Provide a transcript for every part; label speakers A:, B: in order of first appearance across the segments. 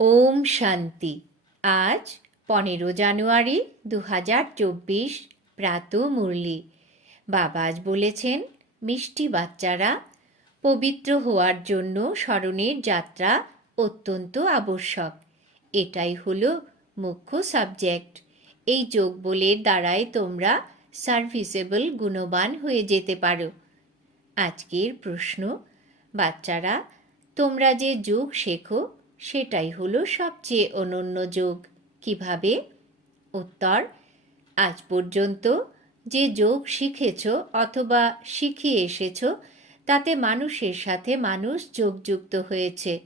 A: ওম শান্তি। আজ পনেরো জানুয়ারি দু হাজার চব্বিশ প্রাত মুরলি বাবাজ বলেছেন, মিষ্টি বাচ্চারা, পবিত্র হওয়ার জন্য স্মরণের যাত্রা অত্যন্ত আবশ্যক। এটাই হলো মুখ্য সাবজেক্ট। এই যোগ বলের দ্বারাই তোমরা সার্ভিসেবল গুণবান হয়ে যেতে পারো। আজকের প্রশ্ন, বাচ্চারা, তোমরা যে যোগ শেখো সেটাই হলো সবচেয়ে অনন্য যোগ। কীভাবে? উত্তর, আজ পর্যন্ত যে যোগ শিখেছ অথবা শিখিয়ে এসেছ, তাতে মানুষের সাথে মানুষ যোগযুক্ত হয়েছে।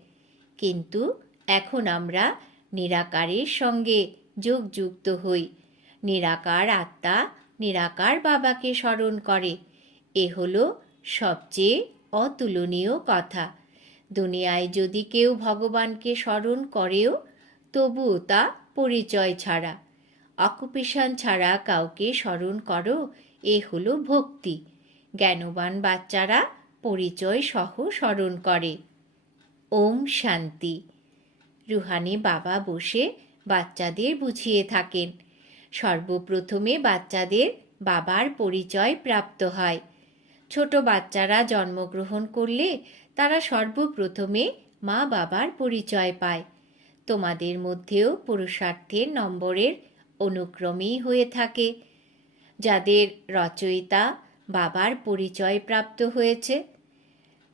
A: কিন্তু এখন আমরা নিরাকারের সঙ্গে যোগযুক্ত হই। নিরাকার আত্মা নিরাকার বাবাকে স্মরণ করে। এ হলো সবচেয়ে অতুলনীয় কথা। দুনিয়ায় যদি কেউ ভগবানকে স্মরণ করেও তবুও তা পরিচয় ছাড়া। অকুপেশন ছাড়া কাউকে স্মরণ করো, এ হলো ভক্তি। জ্ঞানবান বাচ্চারা পরিচয় সহ স্মরণ করে। ওম শান্তি। রুহানি বাবা বসে বাচ্চাদের বুঝিয়ে থাকেন। সর্বপ্রথমে বাচ্চাদের বাবার পরিচয় প্রাপ্ত হয়। ছোট বাচ্চারা জন্মগ্রহণ করলে তারা সর্বপ্রথমে মা বাবার পরিচয় পায়। তোমাদের মধ্যেও পুরুষার্থের নম্বরের অনুক্রমেই হয়ে থাকে। যাদের রচয়িতা বাবার পরিচয় প্রাপ্ত হয়েছে।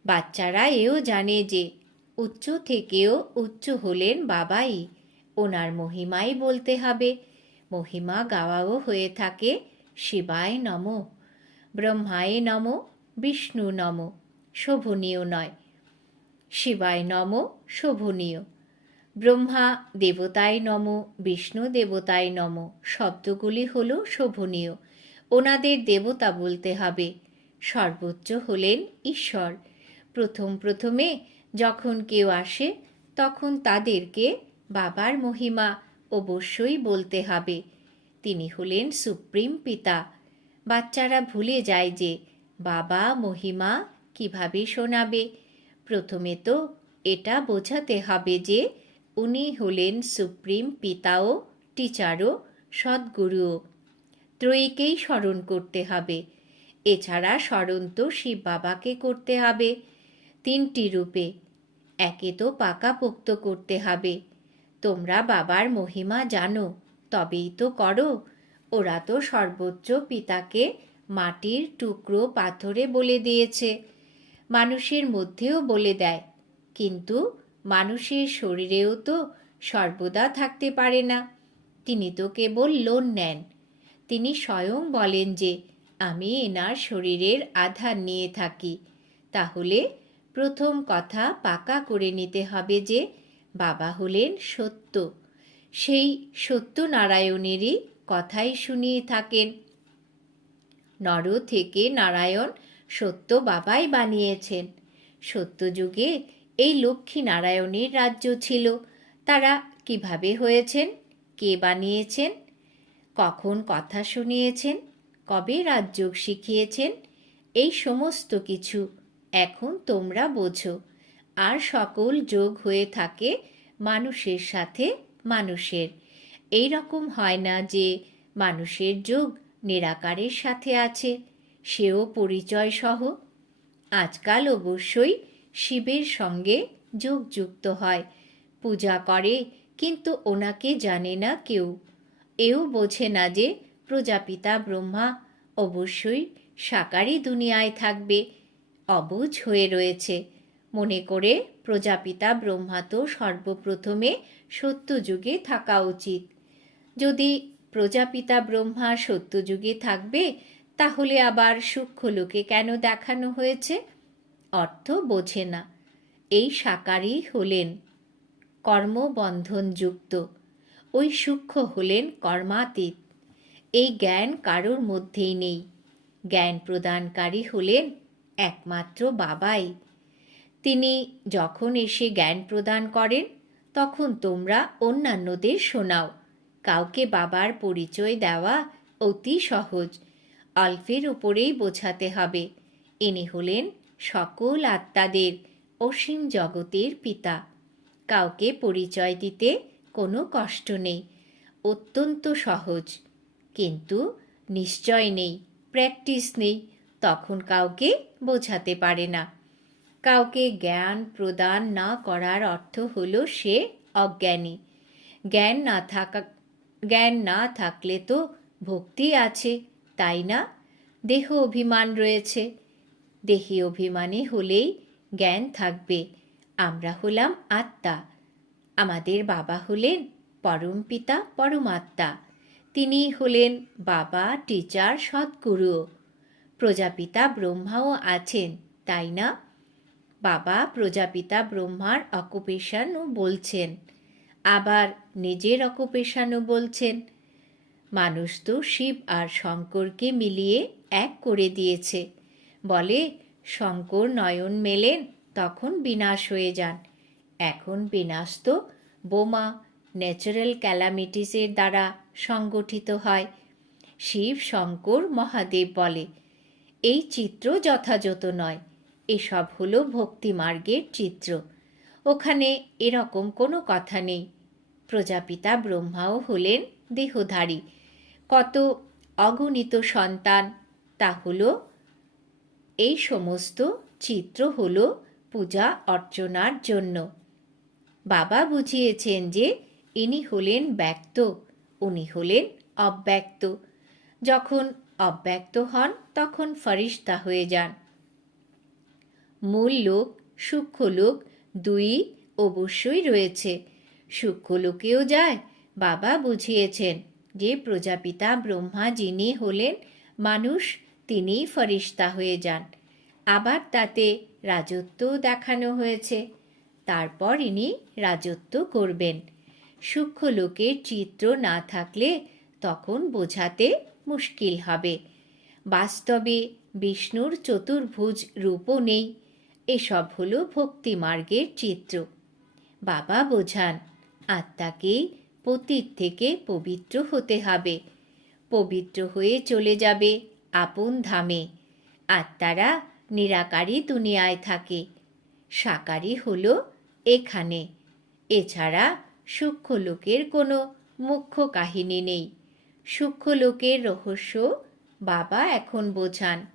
A: বাচ্চারা এও জানে যে উচ্চ থেকেও উচ্চ হলেন বাবাই। ওনার মহিমাই বলতে হবে। মহিমা গাওয়াও হয়ে থাকে শিবায় নম। ব্রহ্মায় নম, বিষ্ণু নম, শোভনীয় নয়। শিবায় নম, শোভনীয়। ব্রহ্মা দেবতায় নম, বিষ্ণু দেবতায় নম, শব্দগুলি হল শোভনীয়। ওনাদের দেবতা বলতে হবে। সর্বোচ্চ হলেন ঈশ্বর। প্রথম প্রথমে যখন কেউ আসে, তখন তাদেরকে বাবার মহিমা অবশ্যই বলতে হবে। তিনি হলেন সুপ্রিম পিতা। বাচ্চারা ভুলে যায় যে বাবা মহিমা কীভাবে শোনাবে। প্রথমে তো এটা বোঝাতে হবে যে উনি হলেন সুপ্রিম পিতাও, টিচারও, সদ্গুরুও। ত্রয়ীকেই স্মরণ করতে হবে। এছাড়া স্মরণ তো শিব বাবাকে করতে হবে তিনটি রূপে। একে তো পাকাপোক্ত করতে হবে। তোমরা বাবার মহিমা জানো, তবেই তো করো। ওরা তো সর্বোচ্চ পিতাকে মাটির টুকরো পাথরে বলে দিয়েছে। মানুষের মধ্যেও বলে দেয়, কিন্তু মানুষের শরীরেও তো সর্বদা থাকতে পারে না। তিনি তো কেবল লোন নেন। তিনি স্বয়ং বলেন যে, আমি এনার শরীরের আধার নিয়ে থাকি। তাহলে প্রথম কথা পাকা করে নিতে হবে যে, বাবা হলেন সত্য। সেই সত্যনারায়ণেরই কথাই শুনিয়ে থাকেন। নর থেকে নারায়ণ সত্য বাবাই বানিয়েছেন। সত্যযুগে এই লক্ষ্মী নারায়ণের রাজ্য ছিল। তারা কীভাবে হয়েছেন? কে বানিয়েছেন? কখন কথা শুনিয়েছেন? কবে রাজযোগ শিখিয়েছেন? এই সমস্ত কিছু এখন তোমরা বোঝো। আর সকল যোগ হয়ে থাকে মানুষের সাথে মানুষের। এই রকম হয় না যে মানুষের যোগ নিরাকারের সাথে আছে, সেও পরিচয় সহ আজকাল অবশ্যই শিবের সঙ্গে যোগ যুক্ত হয়, পূজা করে, কিন্তু ওনাকে জানে না কেউ। এও বোঝে না যে প্রজাপিতা ব্রহ্মা অবশ্যই সাকারই দুনিয়ায় থাকবে, অবুঝ হয়ে রয়েছে। মনে করে প্রজাপিতা ব্রহ্মা তো সর্বপ্রথমে সত্যযুগে থাকা উচিত। যদি প্রজাপিতা ব্রহ্মা সত্যযুগে থাকবে, তাহলে আবার সূক্ষ্মলোকে কেন দেখানো হয়েছে? অর্থ বোঝে না। এই সাকারই হলেন কর্মবন্ধনযুক্ত ওই সূক্ষ্ম হলেন কর্মাতীত। এই জ্ঞান কারোর মধ্যেই নেই। জ্ঞান প্রদানকারী হলেন একমাত্র বাবাই। তিনি যখন এসে জ্ঞান প্রদান করেন, তখন তোমরা অন্যান্যদের শোনাও। কাউকে বাবার পরিচয় দেওয়া অতি সহজ। অল্পের উপরেই বোঝাতে হবে। ইনি হলেন সকল আত্মাদের অসীম জগতের পিতা। কাউকে পরিচয় দিতে কোনো কষ্ট নেই। অত্যন্ত সহজ। কিন্তু নিশ্চয় নেই, প্র্যাকটিস নেই, তখন কাউকে বোঝাতে পারে না। কাউকে জ্ঞান প্রদান না করার অর্থ হলো সে অজ্ঞানী। জ্ঞান না থাকা জ্ঞান না থাকলে তো ভক্তি আছে, তাই না? দেহ অভিমান রয়েছে। দেহে অভিমানী হলেই জ্ঞান থাকবে। আমরা হলাম আত্মা। আমাদের বাবা হলেন পরম পিতা, পরমাত্মা। তিনি হলেন বাবা, টিচার, সদ্গুরু। প্রজাপিতা ব্রহ্মাও আছেন, তাই না? বাবা প্রজাপিতা ব্রহ্মার অকুপেশনও বলছেন। আবার নিজের অকুপেশনও বলছেন। মানুষ তো শিব আর শঙ্করকে মিলিয়ে এক করে দিয়েছে। বলে, শঙ্কর নয়ন মেলেন, তখন বিনাশ হয়ে যান। এখন বিনাশ তো বোমা ন্যাচারাল ক্যালামিটিসের দ্বারা সংগঠিত হয়। শিব, শঙ্কর, মহাদেব বলে, এই চিত্র যথাযথ নয়। এসব হলো ভক্তিমার্গের চিত্র। ওখানে এরকম কোনো কথা নেই। প্রজাপিতা ব্রহ্মাও হলেন দেহধারী। কত অগণিত সন্তান, তা হল, এই সমস্ত চিত্র হল পূজা অর্চনার জন্য। বাবা বুঝিয়েছেন যে ইনি হলেন ব্যক্ত, উনি হলেন অব্যক্ত। যখন অব্যক্ত হন, তখন ফরিস্তা হয়ে যান। মূল লোক, সূক্ষ্ম লোক দুই অবশ্যই রয়েছে। সূক্ষ্ম লোকেও যায়। বাবা বুঝিয়েছেন যে প্রজাপিতা ব্রহ্মা যিনি হলেন মানুষ, তিনিই ফরিস্তা হয়ে যান। আবার তাতে রাজত্ব দেখানো হয়েছে। তারপর ইনি রাজত্ব করবেন। সূক্ষ্ম লোকের চিত্র না থাকলে তখন বোঝাতে মুশকিল হবে। বাস্তবে বিষ্ণুর চতুর্ভুজ রূপও নেই। এসব হলো ভক্তিমার্গের চিত্র। বাবা বোঝান আত্মাকে পতীত থেকে পবিত্র হতে হবে। পবিত্র হয়ে চলে যাবে আপন ধামে। আত্মারা নিরাকারী দুনিয়ায় থাকে। সাকারী হল এখানে। এছাড়া সূক্ষ্ম লোকের কোনো মুখ্য কাহিনী নেই। সূক্ষ্ম লোকের রহস্য বাবা এখন বোঝান।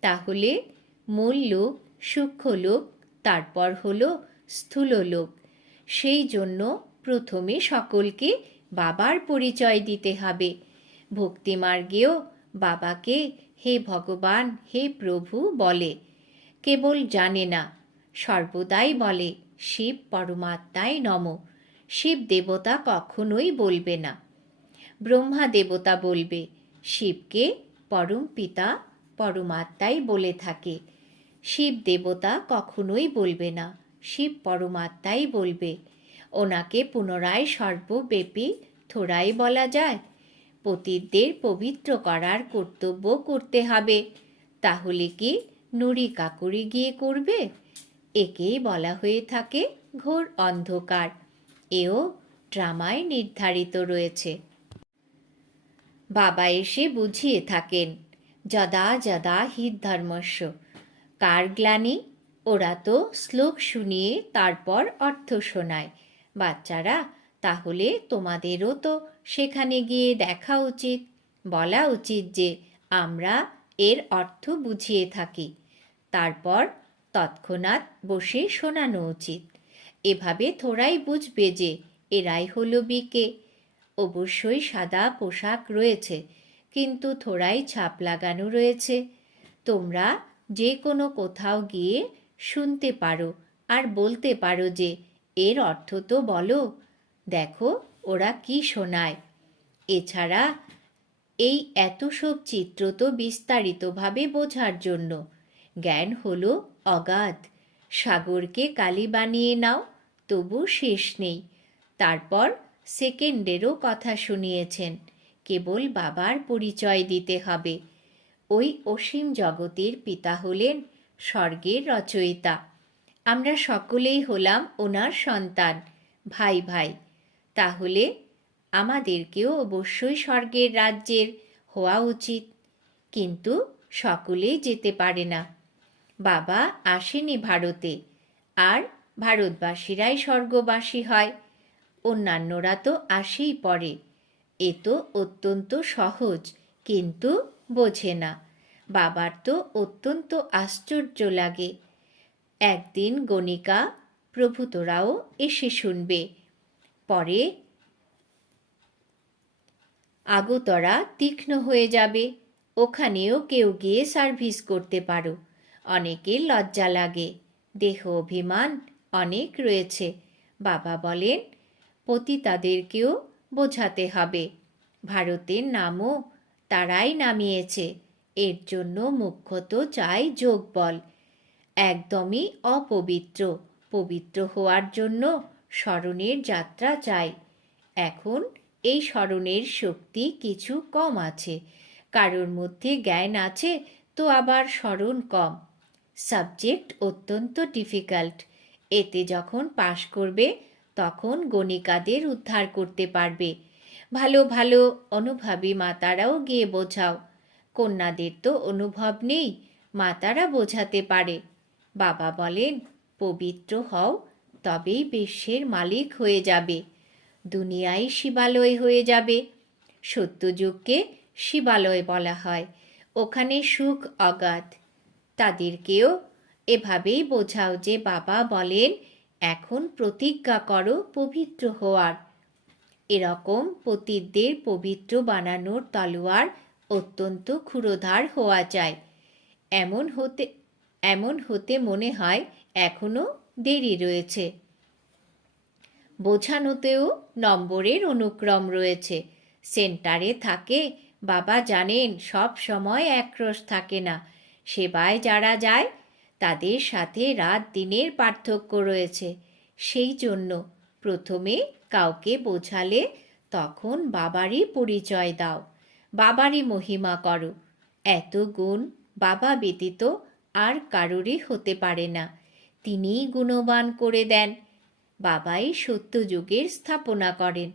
A: তাহলে মূল লোক সূক্ষ্ম লোক তারপর হল স্থূল লোক সেই জন্য প্রথমে সকলকে বাবার পরিচয় দিতে হবে। ভক্তিমার্গেও বাবাকে হে ভগবান, হে প্রভু বলে। কেবল জানে না, সর্বদাই বলে, শিব পরমাত্মায় নম। শিব দেবতা কখনোই বলবে না। ব্রহ্মা দেবতা বলবে, শিবকে পরম পিতা পরমাত্মাই বলে থাকে। শিব দেবতা কখনোই বলবে না, শিব পরমাত্মাই বলবে। ওনাকে পুনরায় সর্বব্যাপী থোড়াই বলা যায়। পতিতদের পবিত্র করার কর্তব্য করতে হবে। তাহলে কি নুড়ি কাকুরি গিয়ে করবে? একেই বলা হয়ে থাকে ঘোর অন্ধকার। এও ড্রামায় নির্ধারিত রয়েছে। বাবা এসে বুঝিয়ে থাকেন, যদা যদা হিত ধর্মস্য কার গ্লানি? ওরা তো শ্লোক শুনিয়ে তারপর অর্থ শোনায়। বাচ্চারা, তাহলে তোমাদেরও তো সেখানে গিয়ে দেখা উচিত। বলা উচিত যে আমরা এর অর্থ বুঝিয়ে থাকি। তারপর তৎক্ষণাৎ বসে শোনানো উচিত। এভাবে থোড়াই বুঝবে যে এরাই হলো বিকে। অবশ্যই সাদা পোশাক রয়েছে, কিন্তু থোড়াই ছাপ লাগানো রয়েছে। তোমরা যে কোনো কোথাও গিয়ে শুনতে পারো আর বলতে পারো যে এর অর্থ তো বলো। দেখো, ওরা কি শোনায়। এছাড়া, এই এত সব চিত্র তো বিস্তারিতভাবে বোঝার জন্য। জ্ঞান হলো অগাধ। সাগরকে কালি বানিয়ে নাও, তবু শেষ নেই। তারপর সেকেন্ডেরও কথা শুনিয়েছেন। কেবল বাবার পরিচয় দিতে হবে। ওই অসীম জগতের পিতা হলেন স্বর্গের রচয়িতা। আমরা সকলেই হলাম ওনার সন্তান। ভাই ভাই, তাহলে আমাদেরকেও অবশ্যই স্বর্গের রাজ্যের হওয়া উচিত। কিন্তু সকলেই যেতে পারে না। বাবা আসেনি ভারতে, আর ভারতবাসীরাই স্বর্গবাসী হয়। অন্যান্যরা তো আসেই পরে। এ তো অত্যন্ত সহজ, কিন্তু বোঝে না। বাবার তো অত্যন্ত আশ্চর্য লাগে। একদিন গণিকা প্রভূতরাও এসে শুনবে। পরে আগতরা তীক্ষ্ণ হয়ে যাবে। ওখানেও কেউ গিয়ে সার্ভিস করতে পারো। অনেকের লজ্জা লাগে। দেহ অভিমান অনেক রয়েছে। বাবা বলেন, পতিতাদেরকেও বোঝাতে হবে। ভারতের নামও তারাই নামিয়েছে। এর জন্য মুখ্যত চাই যোগ বল একদমই অপবিত্র। পবিত্র হওয়ার জন্য স্মরণের যাত্রা চাই। এখন এই স্মরণের শক্তি কিছু কম আছে। কারোর মধ্যে জ্ঞান আছে, তো আবার স্মরণ কম। সাবজেক্ট অত্যন্ত ডিফিকাল্ট। এতে যখন পাশ করবে, তখন গণিকাদের উদ্ধার করতে পারবে। ভালো ভালো অনুভবী মাতারাও গিয়ে বোঝাও। কন্যাদের তো অনুভব নেই, মাতারা বোঝাতে পারে। বাবা বলেন, পবিত্র হও, তবেই বিশ্বের মালিক হয়ে যাবে। দুনিয়ায় শিবালয় হয়ে যাবে। সত্যযুগকে শিবালয় বলা হয়, ওখানে সুখ অগাধ। তাদেরকেও এভাবেই বোঝাও যে বাবা বলেন, এখন প্রতিজ্ঞা করো পবিত্র হওয়ার। এরকম পতিতদের পবিত্র বানানোর তলোয়ার অত্যন্ত ক্ষুরোধার হওয়া যায় এমন হতে এমন হতে মনে হয় এখনও দেরি রয়েছে। বোঝানোতেও নম্বরের অনুক্রম রয়েছে। সেন্টারে থাকে, বাবা জানেন সব সময় একরস থাকে না। সেবায় যারা যায়, তাদের সাথে রাত দিনের পার্থক্য রয়েছে। সেই জন্য প্রথমে কাউকে বোঝালে তখন বাবারই পরিচয় দাও। বাবারই মহিমা করো। এত গুণ বাবা ব্যতীত আর কারোরই হতে পারে না। তিনিই গুণবান করে দেন। বাবাই সত্যযুগের স্থাপনা করেন।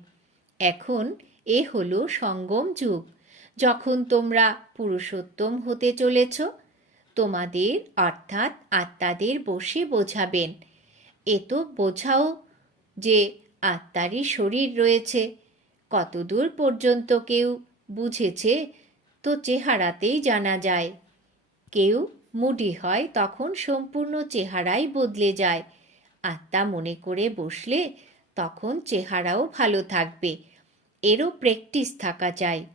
A: এখন এ হলো সঙ্গম যুগ। যখন তোমরা পুরুষোত্তম হতে চলেছ, তোমাদের অর্থাৎ আত্মাদের বসে বোঝাবেন। এ তো বোঝাও যে আত্মারই শরীর রয়েছে। কতদূর পর্যন্ত কেউ বুঝেছে, তো চেহারাতেই জানা যায়। কেউ মুডি হয় তখন সম্পূর্ণ চেহারাই বদলে যায়। আত্মা মনে করে বসলে তখন চেহারাও ভালো থাকবে। এরও প্র্যাকটিস থাকা চাই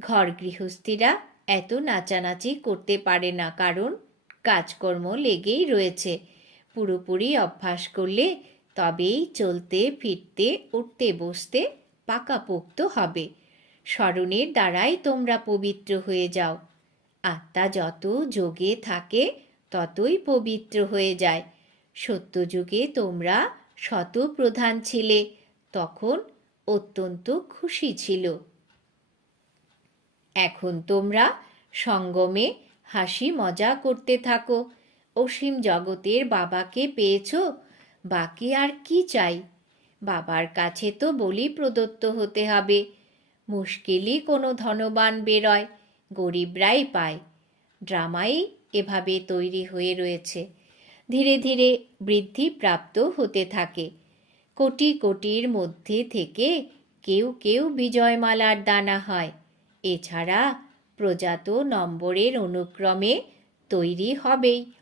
A: ঘর গৃহস্থীরা এত নাচানাচি করতে পারে না কারণ কাজকর্ম লেগেই রয়েছে। পুরোপুরি অভ্যাস করলে তবেই চলতে, ফিরতে, উঠতে, বসতে পাকাপোক্ত হবে। স্মরণের দ্বারাই তোমরা পবিত্র হয়ে যাও। আত্মা যত যোগে থাকে, ততই পবিত্র হয়ে যায়। সত্যযুগে তোমরা শত প্রধান ছিলে, তখন অত্যন্ত খুশি ছিল। এখন তোমরা সঙ্গমে হাসি মজা করতে থাকো। অসীম জগতের বাবাকে পেয়েছ? বাকি আর কি চাই? বাবার কাছে তো বলি প্রদত্ত হতে হবে। মুশকিলই কোনো ধনবান বেরোয়। গরিবরাই পায়। ড্রামাই এভাবে তৈরি হয়ে রয়েছে। ধীরে ধীরে বৃদ্ধি প্রাপ্ত হতে থাকে। কোটি কোটির মধ্যে থেকে কেউ কেউ বিজয়মালার দানা হয়। এছাড়া প্রজাত নম্বরের অনুক্রমে তৈরি হবেই।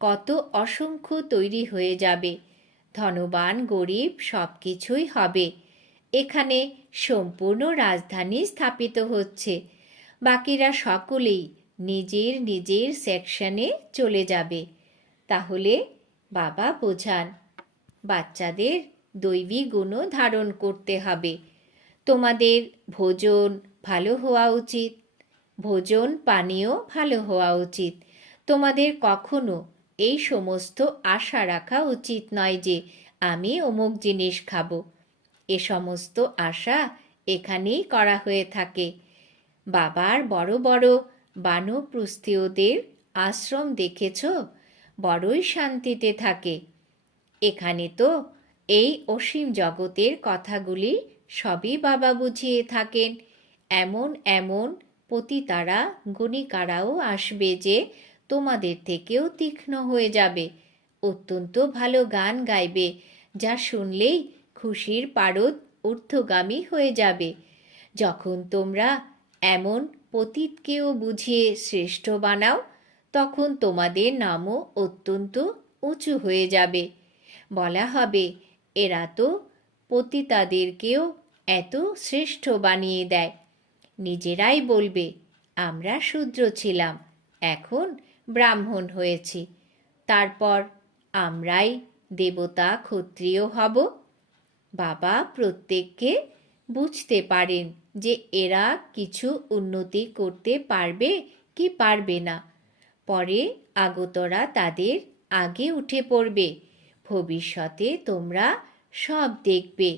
A: কত অসংখ্য তৈরি হয়ে যাবে। ধনবান, গরিব সব কিছুই হবে। এখানে সম্পূর্ণ রাজধানী স্থাপিত হচ্ছে। বাকিরা সকলেই নিজের নিজের সেকশনে চলে যাবে। তাহলে বাবা বোঝান, বাচ্চাদের দৈবী গুণও ধারণ করতে হবে। তোমাদের ভোজন ভালো হওয়া উচিত। ভোজন পানীয় ভালো হওয়া উচিত। তোমাদের কখনো এই সমস্ত আশা রাখা উচিত নয় যে আমি অমুক জিনিস খাব। এ সমস্ত আশা এখানেই করা হয়ে থাকে। বাবার বড় বড় বানপ্রস্থীয়দের আশ্রম দেখেছ? বড়ই শান্তিতে থাকে। এখানে তো এই অসীম জগতের কথাগুলি সবই বাবা বুঝিয়ে থাকেন। এমন এমন পতিতারা, গণিকারাও আসবে যে তোমাদের থেকেও তীক্ষ্ণ হয়ে যাবে। অত্যন্ত ভালো গান গাইবে, যা শুনলেই খুশির পারদ ঊর্ধ্বগামী হয়ে যাবে। যখন তোমরা এমন পতীতকেও বুঝিয়ে শ্রেষ্ঠ বানাও, তখন তোমাদের নামও অত্যন্ত উঁচু হয়ে যাবে। বলা হবে, এরা তো পতিতাদেরকেও এত শ্রেষ্ঠ বানিয়ে দেয়। নিজেরাই বলবে, আমরা শূদ্র ছিলাম, এখন ব্রাহ্মণ হয়েছি। তারপর আমরাই দেবতা ক্ষত্রিয় হব। বাবা প্রত্যেককে বুঝতে পারেন। যে এরা কিছু উন্নতি করতে পারবে কি পারবে না। পরে আগতরা তাদের আগে উঠে পড়বে। ভবিষ্যতে তোমরা সব দেখবে।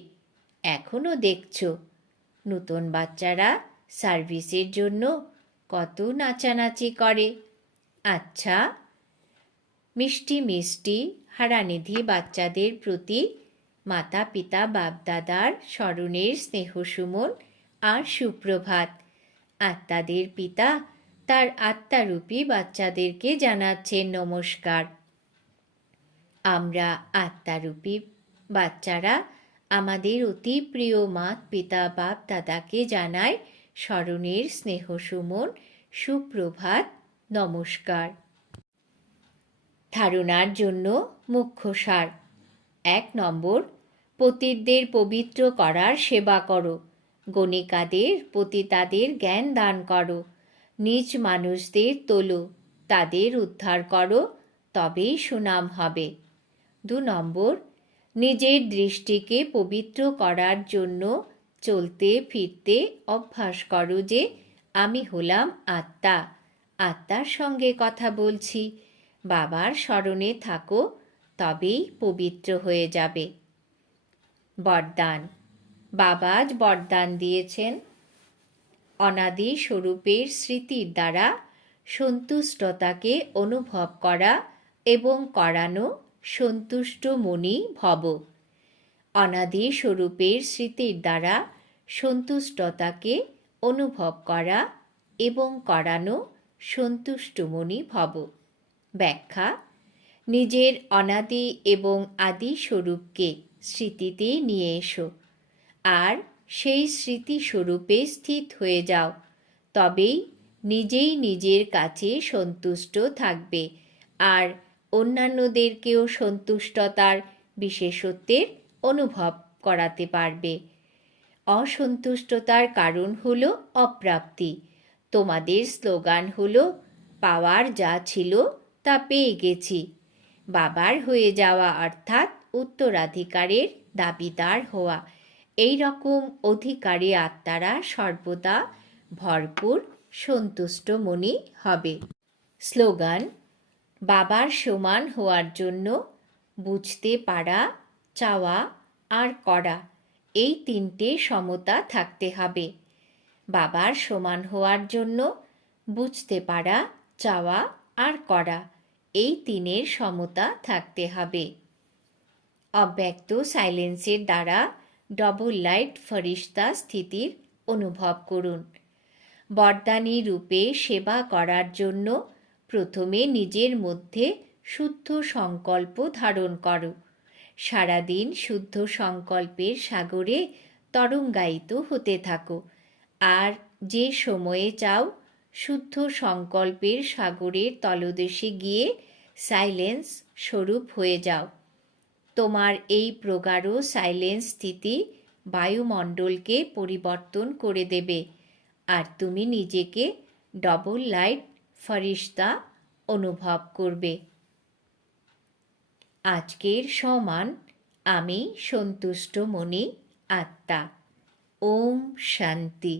A: এখনও দেখছ। নতুন বাচ্চারা সার্ভিসের জন্য কত নাচানাচি করে। আচ্ছা মিষ্টি মিষ্টি হারানিধি বাচ্চাদের প্রতি মাতা পিতা বাপদাদার স্মরণের স্নেহসুমন আর সুপ্রভাত। আত্মাদের পিতা তার আত্মারূপী বাচ্চাদেরকে জানাচ্ছেন নমস্কার। আমরা আত্মারূপী বাচ্চারা আমাদের অতি প্রিয় মাত পিতা বাপ দাদাকে জানায় স্মরণের স্নেহ সুমন, সুপ্রভাত, নমস্কার। ধারণার জন্য মুখ্য সার। এক নম্বর, পতিতদের পবিত্র করার সেবা করো। গণিকাদের পতিতাদের জ্ঞান দান করো। নিজ মানুষদের তোলো, তাদের উদ্ধার করো, তবেই সুনাম হবে। দু নম্বর, নিজের দৃষ্টিকে পবিত্র করার জন্য চলতে ফিরতে অভ্যাস করো যে, আমি হলাম আত্মা। আত্মার সঙ্গে কথা বলছি। বাবার স্মরণে থাকো, তবেই পবিত্র হয়ে যাবে। বরদান। বাবা আজ বরদান দিয়েছেন। অনাদি স্বরূপের স্মৃতির দ্বারা সন্তুষ্টতাকে অনুভব করা এবং করানো সন্তুষ্ট মনি ভব। অনাদি স্বরূপের স্মৃতির দ্বারা সন্তুষ্টতাকে অনুভব করা এবং করানো সন্তুষ্টমণি ভব। ব্যাখ্যা, নিজের অনাদি এবং আদি স্বরূপকে স্মৃতিতে নিয়ে এসো। আর সেই স্মৃতিস্বরূপে স্থিত হয়ে যাও। তবেই নিজেই নিজের কাছে সন্তুষ্ট থাকবে আর অন্যান্যদেরকেও সন্তুষ্টতার বিশেষত্বের অনুভব করাতে পারবে। অসন্তুষ্টতার কারণ হল অপ্রাপ্তি। তোমাদের স্লোগান হল, পাওয়ার যা ছিল তা পেয়ে গেছি। বাবার হয়ে যাওয়া অর্থাৎ উত্তরাধিকারের দাবিদার হওয়া। এই রকম অধিকারী আত্মারা সর্বদা ভরপুর, সন্তুষ্ট মনি হবে। স্লোগান, বাবার সমান হওয়ার জন্য বুঝতে পারা, চাওয়া আর করা, এই তিনটে সমতা থাকতে হবে। বাবার সমান হওয়ার জন্য বুঝতে পারা, চাওয়া আর করা, এই তিনের সমতা থাকতে হবে। অব্যক্ত সাইলেন্সের দ্বারা ডবল লাইট ফরিস্তা স্থিতির অনুভব করুন। বরদানী রূপে সেবা করার জন্য প্রথমে নিজের মধ্যে শুদ্ধ সংকল্প ধারণ করো। সারাদিন শুদ্ধ সংকল্পের সাগরে তরঙ্গায়িত হতে থাকো। আর যে সময়ে চাও, শুদ্ধ সংকল্পের সাগরের তলদেশে গিয়ে সাইলেন্স স্বরূপ হয়ে যাও। তোমার এই প্রগাঢ় সাইলেন্স স্থিতি বায়ুমণ্ডলকে পরিবর্তন করে দেবে। আর তুমি নিজেকে ডবল লাইট ফরিস্তা অনুভব করবে। আজকের সমান আমি সন্তুষ্ট মনে আত্মা। ওম শান্তি।